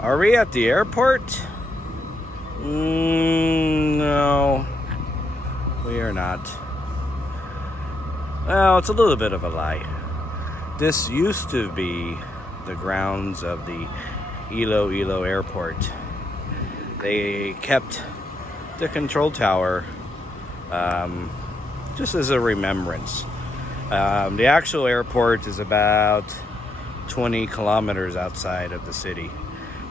Are we at the airport? No, we are not. Well, it's a little bit of a lie. This used to be the grounds of the Iloilo airport. They kept the control tower just as a remembrance. The actual airport is about 20 kilometers outside of the city.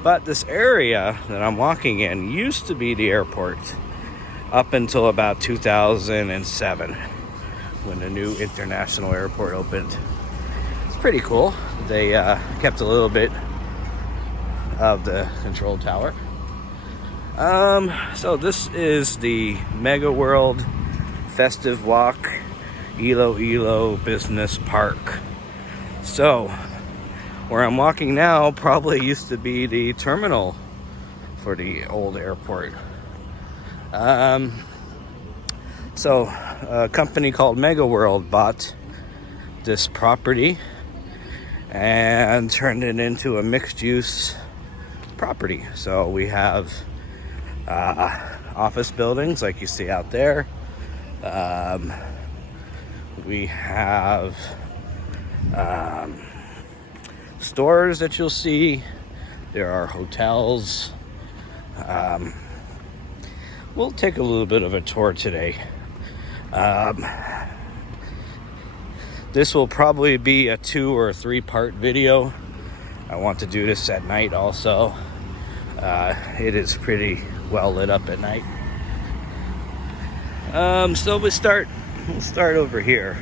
But this area that I'm walking in used to be the airport up until about 2007 when the new international airport opened. It's pretty cool. They kept a little bit of the control tower. So this is the Mega World Festive Walk Iloilo Business Park. So where I'm walking now probably used to be the terminal for the old airport. So a company called Mega World bought this property and turned it into a mixed-use property. So we have office buildings like you see out there. We have stores that you'll see. There are hotels. We'll take a little bit of a tour today. This will probably be a 2 or 3 part video. I want to do this at night also. It is pretty well lit up at night. So we'll start over here.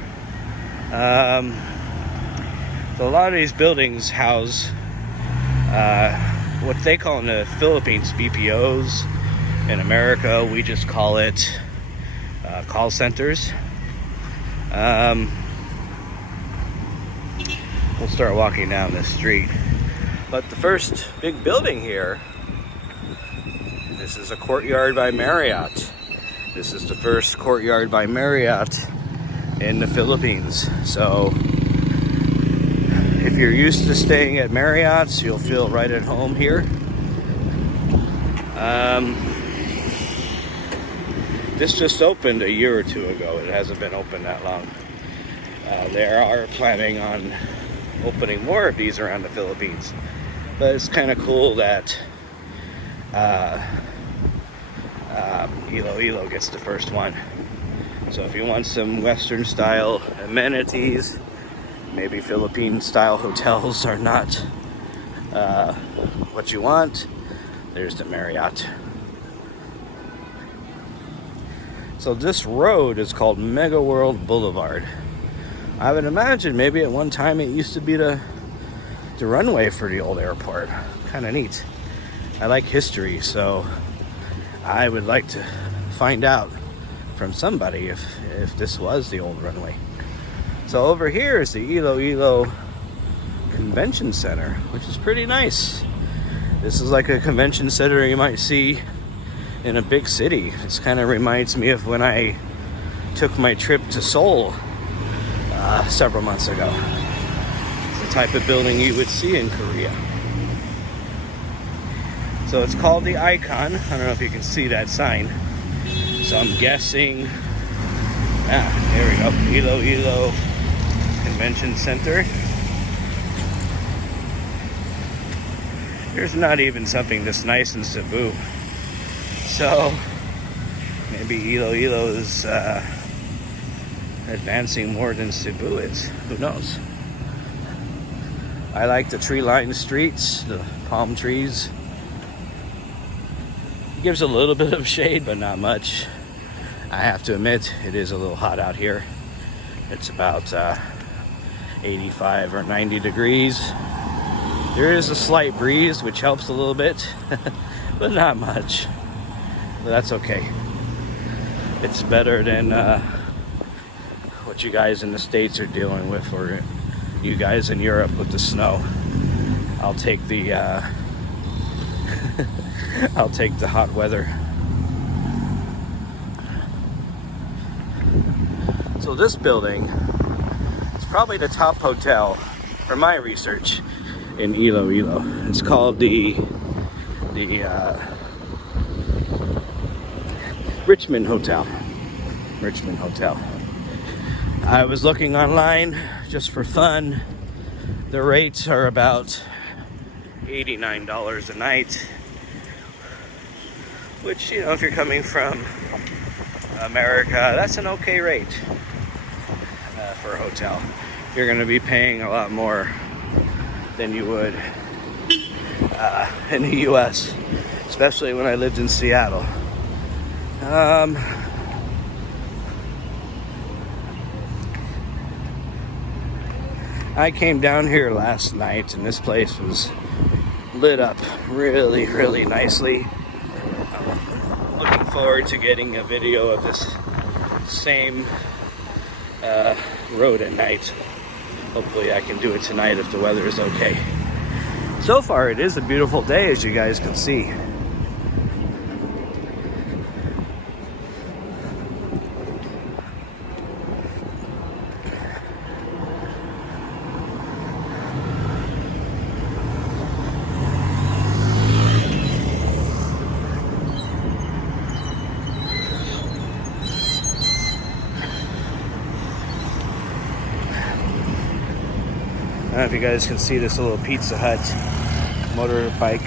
So a lot of these buildings house what they call in the Philippines BPOs. In America, we just call it call centers. We'll start walking down this street. But the first big building here, this is a Courtyard by Marriott. This is the first Courtyard by Marriott in the Philippines. So if you're used to staying at Marriott's, you'll feel right at home here. This just opened a year or 2 ago. It hasn't been open that long. They are planning on opening more of these around the Philippines. But it's kind of cool that Iloilo gets the first one. So if you want some Western style amenities, maybe Philippine style hotels are not what you want, there's the Marriott. So this road is called Mega World Boulevard. I would imagine maybe at one time it used to be the runway for the old airport. Kind of neat. I like history, so I would like to find out from somebody if this was the old runway. So over here is the Iloilo Convention Center, which is pretty nice. This is like a convention center you might see in a big city. This kind of reminds me of when I took my trip to Seoul several months ago. It's the type of building you would see in Korea. So it's called the Icon. I don't know if you can see that sign. So I'm guessing, there we go, Iloilo Convention Center. There's not even something this nice in Cebu. So maybe Iloilo is advancing more than Cebu is. Who knows? I like the tree-lined streets, the palm trees. Gives a little bit of shade, but not much. I have to admit, it is a little hot out here. It's about 85 or 90 degrees. There is a slight breeze, which helps a little bit, but not much. But that's okay. It's better than what you guys in the States are dealing with, or you guys in Europe with the snow. I'll take the I'll take the hot weather. So this building is probably the top hotel, for my research, in Iloilo. It's called the the Richmond Hotel. Richmond Hotel. I was looking online just for fun. The rates are about $89 a night, which, you know, if you're coming from America, that's an okay rate for a hotel. You're going to be paying a lot more than you would in the US, especially when I lived in Seattle. I came down here last night and this place was lit up really, really nicely. I'm looking forward to getting a video of this same road at night. Hopefully I can do it tonight if the weather is okay. So far it is a beautiful day, as you guys can see. I don't know if you guys can see this little Pizza Hut motorbike.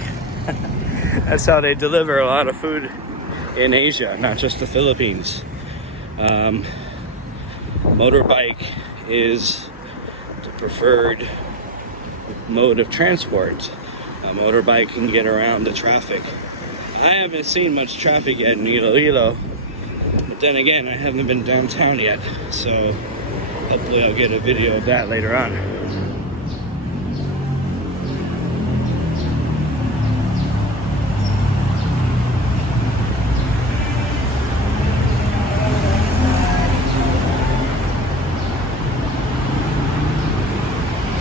That's how they deliver a lot of food in Asia, not just the Philippines. Motorbike is the preferred mode of transport. A motorbike can get around the traffic. I haven't seen much traffic yet in Iloilo, but then again, I haven't been downtown yet, so hopefully I'll get a video of that later on.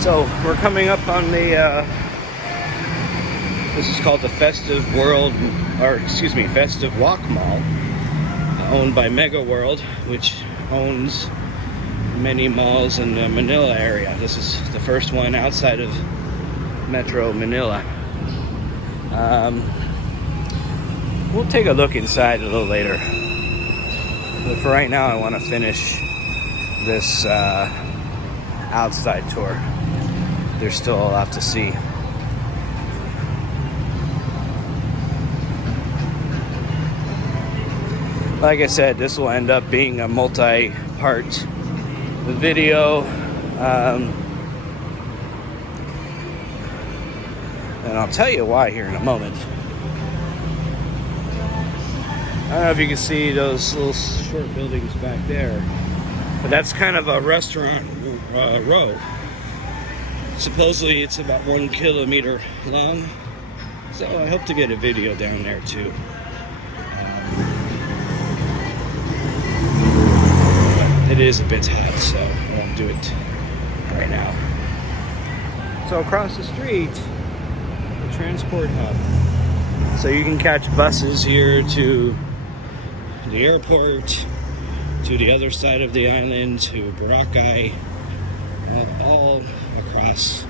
So we're coming up on the, this is called the Festive Walk Mall, owned by Mega World, which owns many malls in the Manila area. This is the first one outside of Metro Manila. We'll take a look inside a little later. But for right now, I want to finish this outside tour. There's still a lot to see. Like I said, this will end up being a multi-part video. And I'll tell you why here in a moment. I don't know if you can see those little short buildings back there, but that's kind of a restaurant row. Supposedly it's about 1 kilometer long, so I hope to get a video down there too. But it is a bit hot, so I won't do it right now. So across the street, the transport hub. So you can catch buses here to the airport, to the other side of the island, to Boracay, all across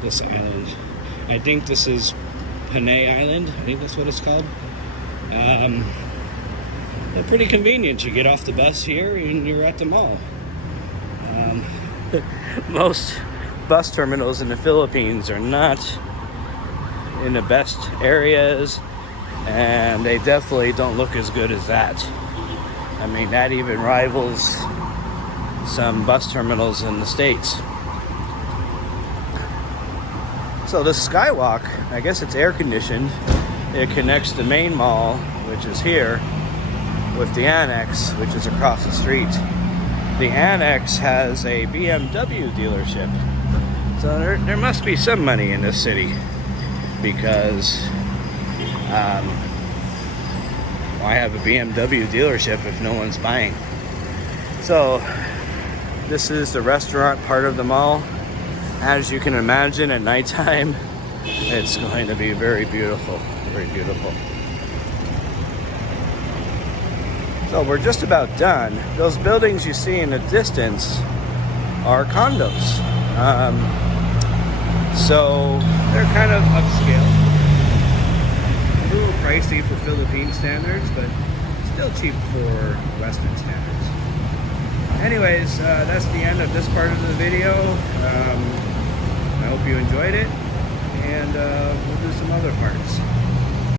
this island. I think this is Panay Island. I think that's what it's called. They're pretty convenient. You get off the bus here and you're at the mall. Most bus terminals in the Philippines are not in the best areas, and they definitely don't look as good as that. I mean, that even rivals some bus terminals in the States. So the Skywalk, I guess it's air conditioned. It connects the main mall, which is here, with the Annex, which is across the street. The Annex has a BMW dealership. So there must be some money in this city, because why have a BMW dealership if no one's buying? So this is the restaurant part of the mall. As you can imagine, at nighttime, it's going to be very beautiful, very beautiful. So we're just about done. Those buildings you see in the distance are condos. So they're kind of upscale. pricey for Philippine standards, but still cheap for Western standards. Anyways, that's the end of this part of the video. I hope you enjoyed it, and we'll do some other parts.